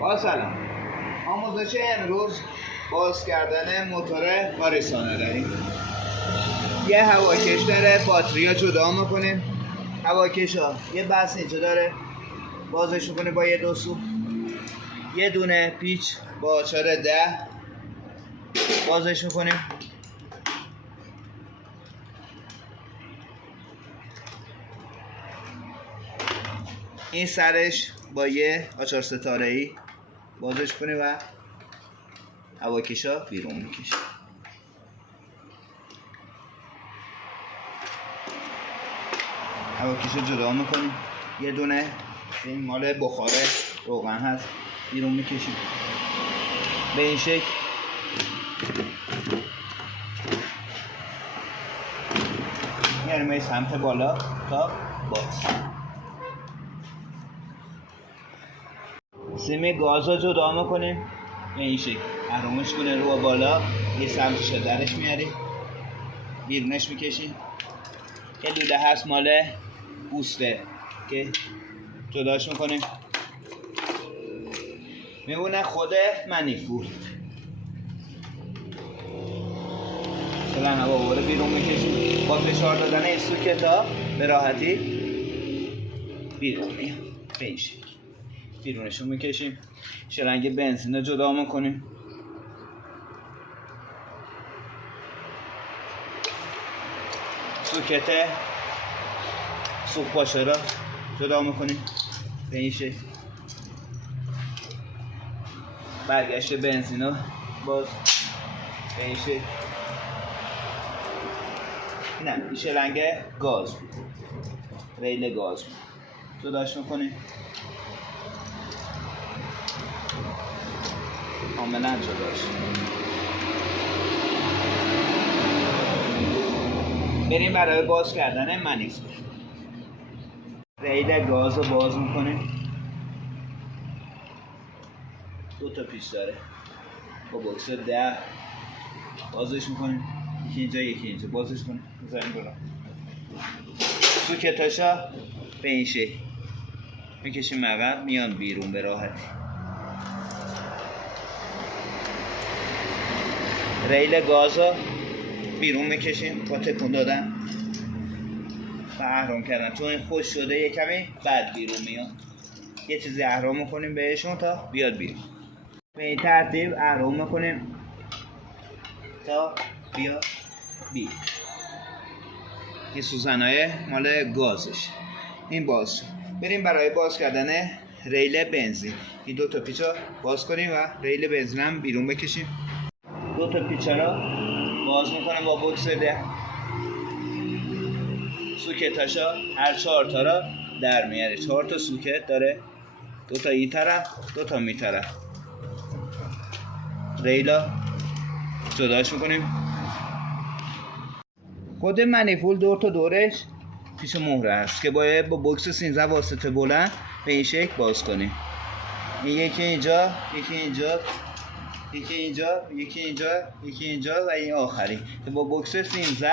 با سلام. آموزش امروز باز کردن موتور واریسانه داریم. یه هواکش داره، باتری ها جدا میکنیم. هواکش ها یه بس اینجا داره، بازش میکنیم با یه دو سو. یه دونه پیچ با آچار 10 بازش میکنیم. این سرش با یه آچار ستاره‌ای بازش کنیم و هواکشا بیرون میکشیم. هواکشا جدا میکنیم. یه دونه این مال بخاره روغن هست، بیرون میکشیم به این شکل. میاریم سمت بالا تا باز. سیم گاز رو جدا میکنیم به این شکل. اهرمش کنه رو بالا، یه سمتش درش میاریم، بیرونش میکشیم. یه لوله هست مال بوسته که جداش میکنیم، میمونه خود منیفول. مثلا هوا باره بیرون میکشیم. با فشار دادن این سوکتا به راحتی بیرون میاد به این شکل. بیرونشون میکشیم. شرنگ بنزین رو جدا میکنیم. سوکت سوخت پاشه را جدا میکنیم به این شکل. برگشت بنزین رو باز به این شکل. این شرنگ گاز بود، ریل گاز بود، جداش میکنیم. کاملا جداش. بریم برای باز کردن منیفول. ریل گاز رو باز میکنیم. دو تا پیچ داره، با بکس 10 بازش میکنیم. یکی اینجا یکی اینجا بازش کنیم. بزنیم برام سوکتاشا به این شکل میکشیم عقب، میان بیرون به راحتی. ریل گاز رو بیرون میکشیم با تکون دادن و اهرم کردن. چون این خوش شده یه کمی بعد بیرون میاد، یه چیزی اهرم میکنیم بهشون تا بیاد بیرون. به این ترتیب اهرم میکنیم تا بیاد بیرون. این سوزنای مال گازش. این باز شد. بریم برای باز کردن ریل بنزین. این دو تا پیچ رو باز کنیم و ریل بنزین هم بیرون بکشیم. دو تا پیچ رو باز میکنیم با بکس 10. سوکتاشا هر 4 تا را در میاره. 4 تا سوکت داره، 2 تا این طرف 2 تا می طرف. ریلا جداش میکنیم. خود منیفول دور تا دورش پیش مهره است که باید با بکس 13 واسطه بلند به این شکل باز کنیم. این یکی اینجا، یکی اینجا، یکی اینجا، یکی اینجا، یکی اینجا و این آخری که با بکس 13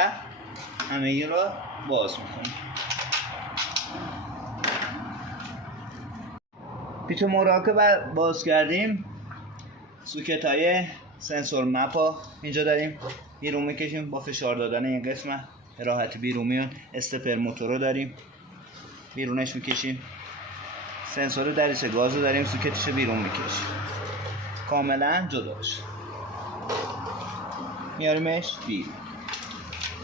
همه این رو باز میکنیم. پیچ مهره که باز کردیم، سوکت های سنسور مپا اینجا داریم، بیرون میکشیم. با فشار دادن این قسمت راحت بیرون میان. استپر موتور رو داریم، بیرونش میکشیم. سنسور دریچه گاز رو داریم، سوکتش بیرون میکشیم. کاملا جداش میاریمش بیرون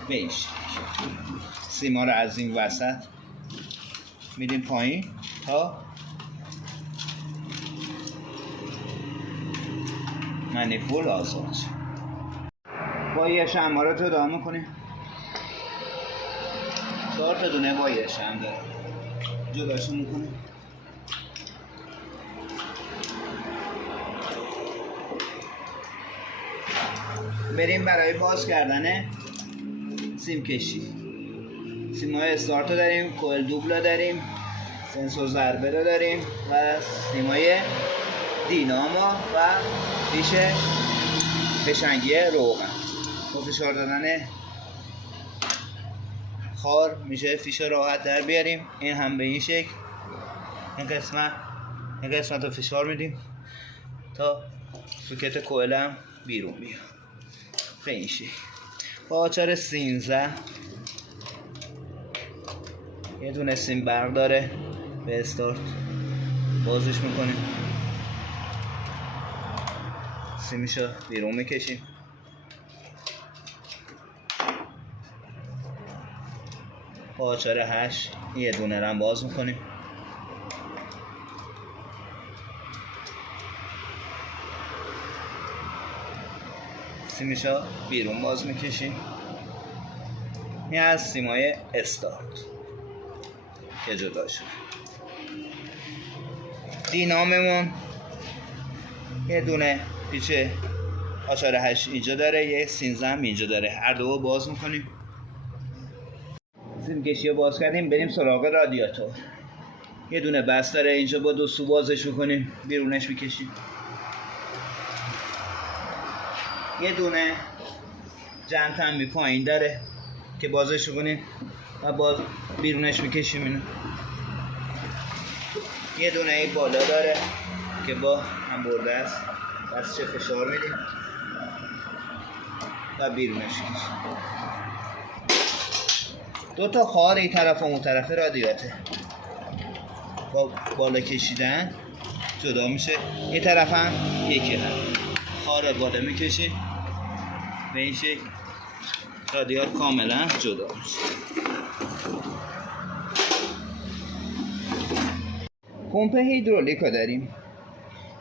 به این شکل. سیما رو از این وسط میدیم پایین تا منیفول آزاد شد. وایر شمع رو جدا میکنیم. 4 تا دونه وایر شمع داره، جداشون میکنیم. بریم برای باز کردن سیم کشی. سیمای استارت رو داریم، کوئل دوبل داریم، سنسور ضربه رو داریم و سیمای دینامو و فیش فشنگی روغن. با فشار دادن خار میشه فیش راحت در بیاریم. این هم به این شکل. این قسمت رو فشار میدیم تا سوکت کوئلم بیرون بیاد. به این شکل با آچار 13 یه دونه سیم برق داره، به استارت بازش میکنیم، سیمشو بیرون میکشیم، با آچار 8 یه دونه رم باز میکنیم، سیمشو بیرون باز میکشیم. این از سیمای استارت که جدا شد. دیناممون یه دونه پیچ آچار 8 اینجا داره، یه 13 هم اینجا داره، هر دو باز میکنیم. سیم کشی رو باز کردیم، بریم سراغ رادیاتور. یه دونه بس داره اینجا، با 2 سو بازش میکنیم، بیرونش میکشیم. یه دونه جنت هم پایین داره که بازش میکنیم و باز بیرونش میکشیم. اینو یه دونه ای بالا داره که با هم برده است، بس چه فشار میدیم و بیرونش میکشیم. 2 تا خار این طرف و اون طرف رادیاته، با بالا کشیدن جدا میشه. این طرف هم یکی هم خار بالا میکشیم، به این شکل رادیات کاملا جدا میشه. پمپ هیدرولیک رو داریم،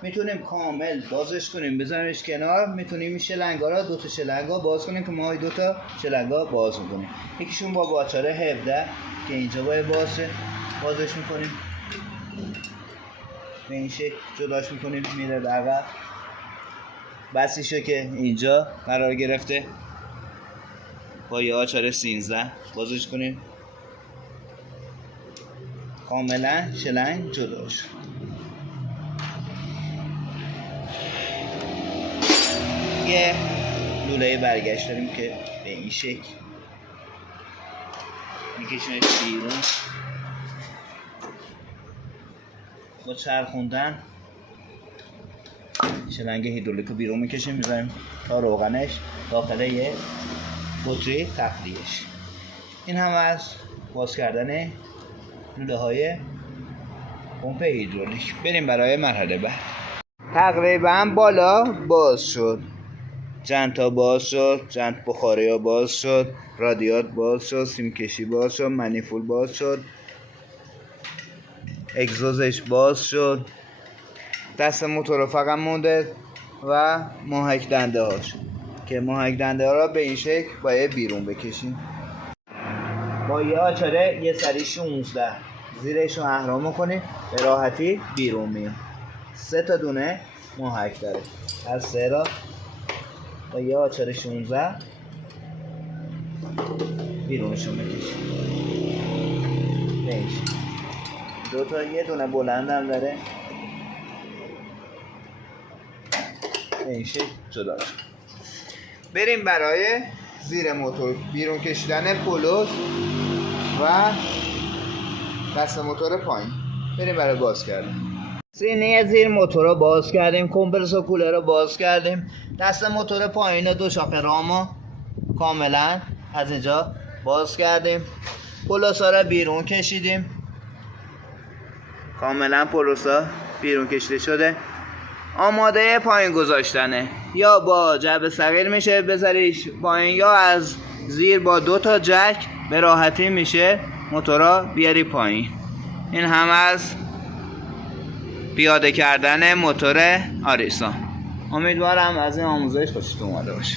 میتونیم کامل بازش کنیم بذاریمش کنار، میتونیم این شلنگا رو 2 تا شلنگا باز کنیم که ما 2 تا شلنگا باز میکنیم. یکیشون با آچار 17 که اینجا باید بازش میکنیم، به این شکل جداش میکنیم، میره عقب. بسیشو که اینجا قرار گرفته با یه آچار 13 بازش کنیم، کاملا شلنگ جدا شد. یه لوله برگشت داریم که به این شکل میکشیمش بیرون، با چرخوندن شلنگ هیدرولیک رو بیرون میکشیم، میذاریم تا روغنش داخل یه بطری تخلیهش. این هم از باز کردن لوله های پمپ هیدرولیک. بریم برای مرحله بعد. تقریبا بالا باز شد، جنتا باز شد، جنت بخاری ها باز شد، رادیات باز شد، سیم کشی باز شد، منیفول باز شد، اگزوزش باز شد، دست موتور فقط مونده و محک دنده هاش که محک دنده ها را به این شکل باید بیرون بکشیم. با یه آچاره یه سری 16 زیرش رو اهرام میکنیم، به راحتی بیرون میاد. 3 تا دونه محک داره، هر 3 را با یه آچاره 16 بیرونشون بکشیم. نیش 2 تا یه دونه بلند هم داره، نیش جدا شد. بریم برای زیر موتور بیرون کشیدن پولوس و دست موتور پایین. بریم برای باز کردن. سینه زیر موتور رو باز کردیم، کمپرسور کولر رو باز کردیم، دست موتور پایین و 2 شاخه رامو کاملا از اینجا باز کردیم، پولوسا رو بیرون کشیدیم، کاملا پولوسا بیرون کشیده شده، آماده پایین گذاشتنه. یا با جعبه صغیر میشه بذاریش پایین، یا از زیر با 2 تا جک به راحتی میشه موتورا بیاری پایین. این هم از پیاده کردن موتور آریسا. امیدوارم از این آموزش خوشتون اومده باشه.